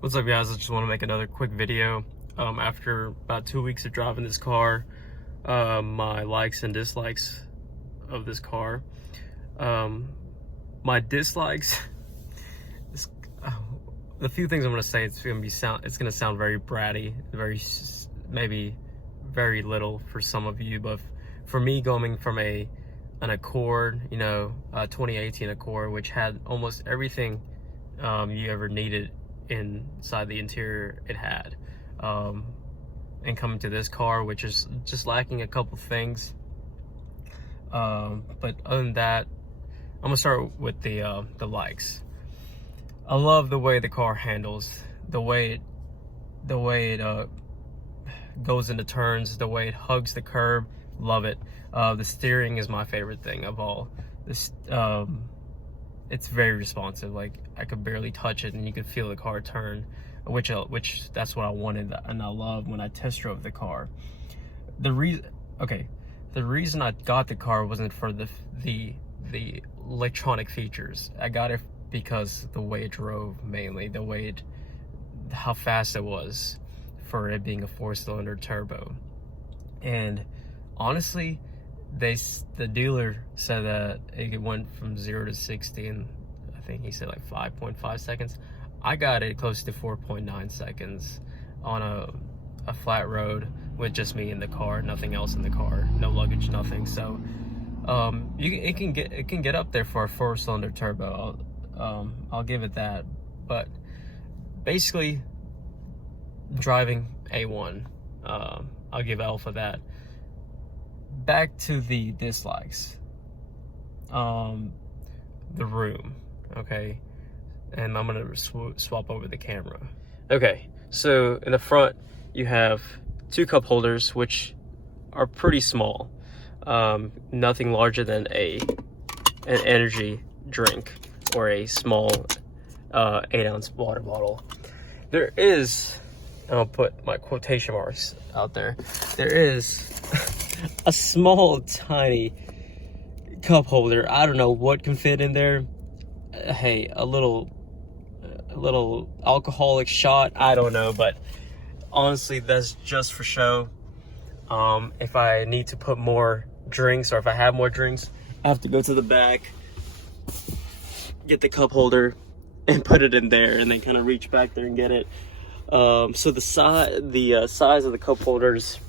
What's up, guys? I just want to make another quick video. After about 2 weeks of driving this car, my likes and dislikes of this car. My dislikes, is, the few things I'm going to say, it's going to sound very bratty, maybe very little for some of you, but for me, going from an Accord, 2018 Accord, which had almost everything you ever needed inside the interior it had, and coming to this car, which is just lacking a couple things, but other than that, I'm gonna start with the likes. I love the way the car handles, the way it goes into turns, the way it hugs the curb. Love it. The steering is my favorite thing of all. This it's very responsive. Like, I could barely touch it and you could feel the car turn, which that's what I wanted and I love when I test drove the car. The reason I got the car wasn't for the electronic features. I got it because the way it drove, mainly how fast it was for it being a 4-cylinder turbo. And honestly, the dealer said that it went from 0 to 60 in, I think he said, like 5.5 seconds. I got it close to 4.9 seconds on a flat road with just me in the car, nothing else in the car, no luggage, nothing. So it can get up there for a 4-cylinder turbo. I'll give it that. But basically, driving A1. I'll give Alfa that. Back to the dislikes. The room, okay? And I'm gonna swap over the camera. Okay, so in the front, you have 2 cup holders, which are pretty small. Nothing larger than an energy drink or a small 8-ounce water bottle. There is, I'll put my quotation marks out there, there is a small, tiny cup holder. I don't know what can fit in there. Hey, a little alcoholic shot, I don't know, but honestly, that's just for show. If I need to put more drinks, or if I have more drinks, I have to go to the back, get the cup holder, and put it in there, and then kind of reach back there and get it. So the size of the cup holders,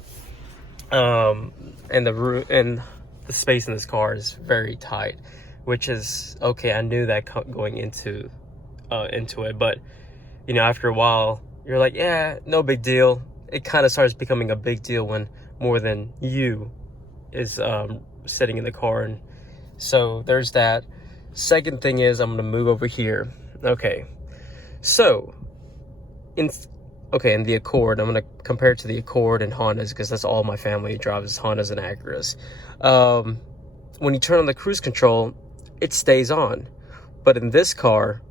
and the space in this car is very tight, which is okay. I knew that going into it, but after a while, you're like, yeah, no big deal. It kind of starts becoming a big deal when more than you is sitting in the car, and so there's that. Second thing is, I'm gonna move over here. Okay, so in the Accord, I'm going to compare it to the Accord and Hondas, because that's all my family drives, Hondas and Acuras. When you turn on the cruise control, it stays on. But in this car,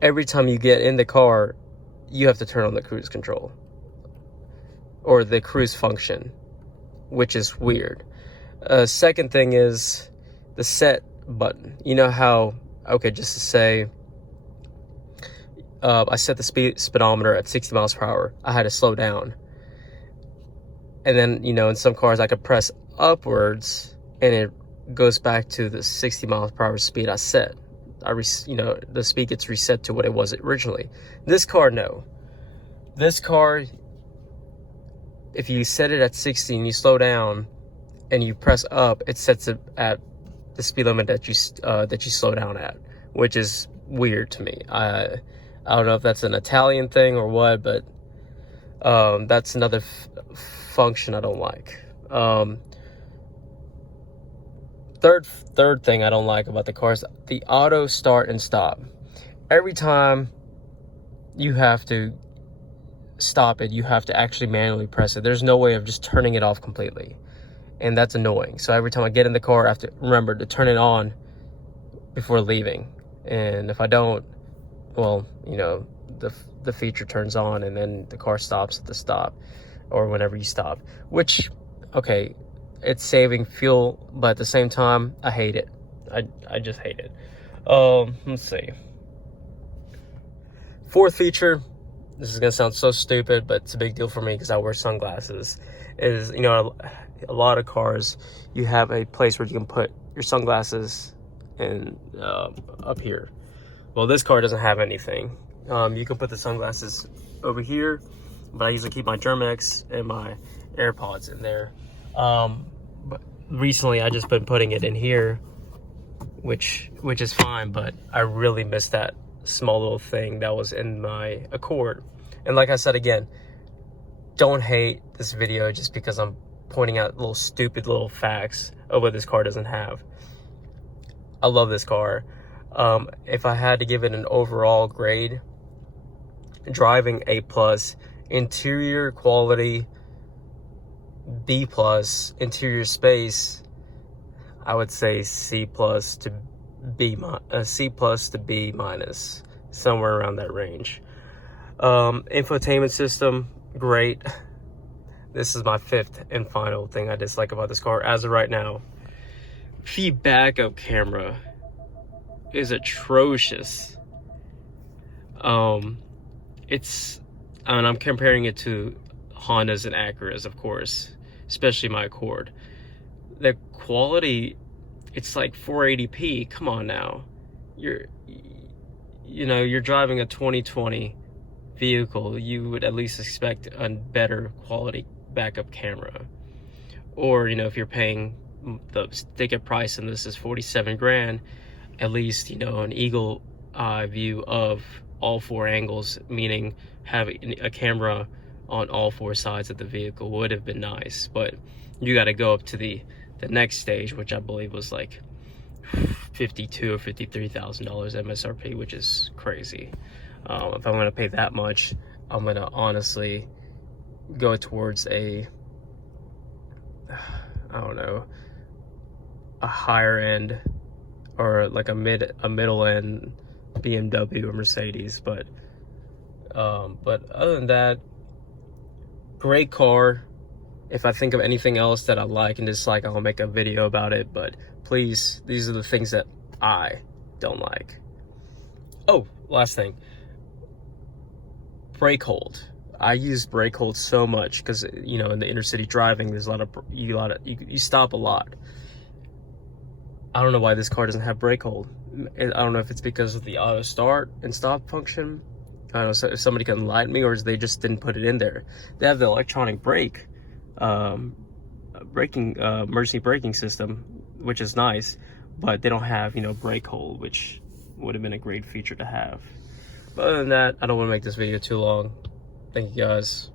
every time you get in the car, you have to turn on the cruise control, or the cruise function, which is weird. Second thing is the set button. You know how, okay, just to say, I set the speedometer at 60 miles per hour. I had to slow down. And then, in some cars I could press upwards and it goes back to the 60 miles per hour speed I set. The speed gets reset to what it was originally. This car, no. This car, if you set it at 60 and you slow down and you press up, it sets it at the speed limit that you slow down at, which is weird to me. I don't know if that's an Italian thing or what, but that's another function I don't like. Third thing I don't like about the car is the auto start and stop. Every time you have to stop it, you have to actually manually press it. There's no way of just turning it off completely, and that's annoying. So every time I get in the car, I have to remember to turn it on before leaving, and if I don't, well, the feature turns on and then the car stops at the stop, or whenever you stop, which, okay, it's saving fuel, but at the same time, I hate it. I just hate it. Let's see. Fourth feature, this is gonna sound so stupid, but it's a big deal for me because I wear sunglasses, is, you know, a lot of cars, you have a place where you can put your sunglasses in up here. Well, this car doesn't have anything. You can put the sunglasses over here, but I usually keep my Germex and my AirPods in there. But recently I just been putting it in here, which is fine, but I really miss that small little thing that was in my Accord. And like I said, again, don't hate this video just because I'm pointing out little stupid little facts of what this car doesn't have. I love this car. If I had to give it an overall grade, driving A+, interior quality B+, interior space, I would say C+ to B, C+ to B-, somewhere around that range. Infotainment system, great. This is my 5th and final thing I dislike about this car as of right now. The backup camera is atrocious. It's, and I'm comparing it to Hondas and Acuras, of course, especially my Accord. The quality, it's like 480p. Come on now, you're driving a 2020 vehicle. You would at least expect a better quality backup camera. Or, you know, if you're paying the ticket price and this is 47 grand, at least, you know, an eagle eye view of all 4 angles, meaning having a camera on all 4 sides of the vehicle would have been nice. But you got to go up to the next stage, which I believe was like $52,000 or $53,000 MSRP, which is crazy. If I'm gonna pay that much, I'm gonna honestly go towards I don't know, a higher end, or like a middle end BMW or Mercedes. But other than that, great car. If I think of anything else that I like and dislike, I'll make a video about it. But please, these are the things that I don't like. Oh, last thing. Brake hold. I use brake hold so much because, you know, in the inner city driving, there's you stop a lot. I don't know why this car doesn't have brake hold. I don't know if it's because of the auto start and stop function. I don't know, so if somebody can enlighten me, or they just didn't put it in there. They have the electronic brake, emergency braking system, which is nice, but they don't have, you know, brake hold, which would have been a great feature to have. But other than that, I don't want to make this video too long. Thank you guys.